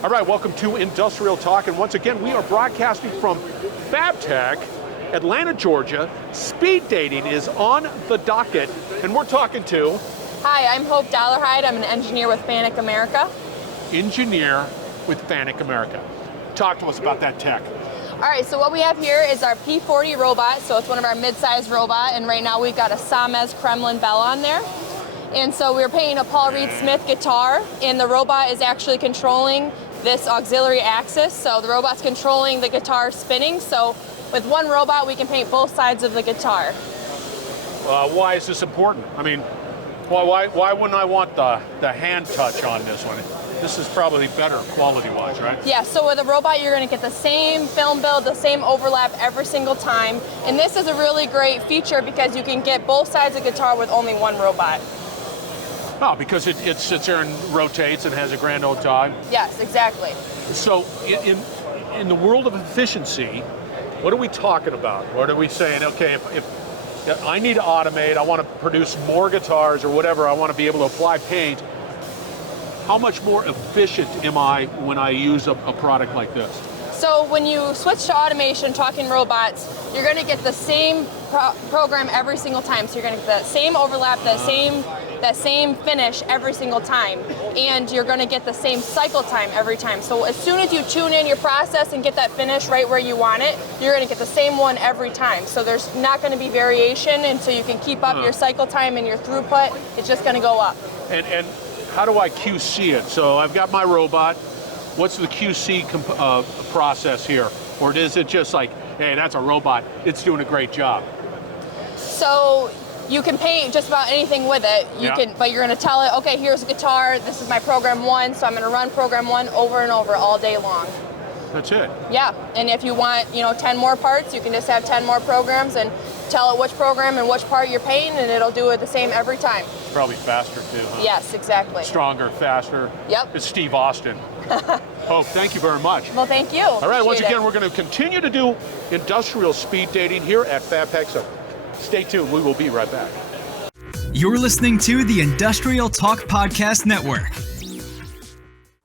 All right, welcome to Industrial Talk, and once again, we are broadcasting from FABTECH, Atlanta, Georgia. Speed dating is on the docket, and we're talking to... Hi, I'm Hope Dollarhide. I'm an engineer with FANUC America. Engineer with FANUC America. Talk to us about that tech. All right, so what we have here is our P40 robot. So it's one of our mid-sized robot, and right now we've got a Samez Kremlin bell on there. And so we're playing a Paul Reed Smith guitar, and the robot is actually controlling this auxiliary axis. So the robot's controlling the guitar spinning. So with one robot, we can paint both sides of the guitar. Why is this important? I mean, why wouldn't I want the hand touch on this one? This is probably better quality-wise, right? Yeah, so with a robot, you're gonna get the same film build, the same overlap every single time. And this is a really great feature because you can get both sides of the guitar with only one robot. Oh, because it sits there and rotates and has a grand old time? Yes, exactly. So in the world of efficiency, what are we talking about? What are we saying, okay, if I need to automate, I want to produce more guitars or whatever, I want to be able to apply paint, how much more efficient am I when I use a product like this? So when you switch to automation, talking robots, you're going to get the same program every single time. So you're going to get the same overlap, that same finish every single time, and you're going to get the same cycle time every time. So as soon as you tune in your process and get that finish right where you want it, you're going to get the same one every time. So there's not going to be variation, and so you can keep up your cycle time and your throughput. It's just going to go up. And how do I QC it? So I've got my robot. What's the QC process here? Or is it just like, hey, that's a robot, it's doing a great job? So you can paint just about anything with it. But you're going to tell it, okay, here's a guitar, this is my program 1, so I'm going to run program 1 over and over all day long. That's it? Yeah, and if you want, 10 more parts, you can just have 10 more programs and tell it which program and which part you're painting, and it'll do it the same every time. Probably faster too, huh? Yes, exactly. Stronger, faster. Yep. It's Steve Austin. Hope, thank you very much. Well, thank you. All right, once again, we're going to continue to do industrial speed dating here at FABTECH, so stay tuned. We will be right back. You're listening to the Industrial Talk Podcast Network.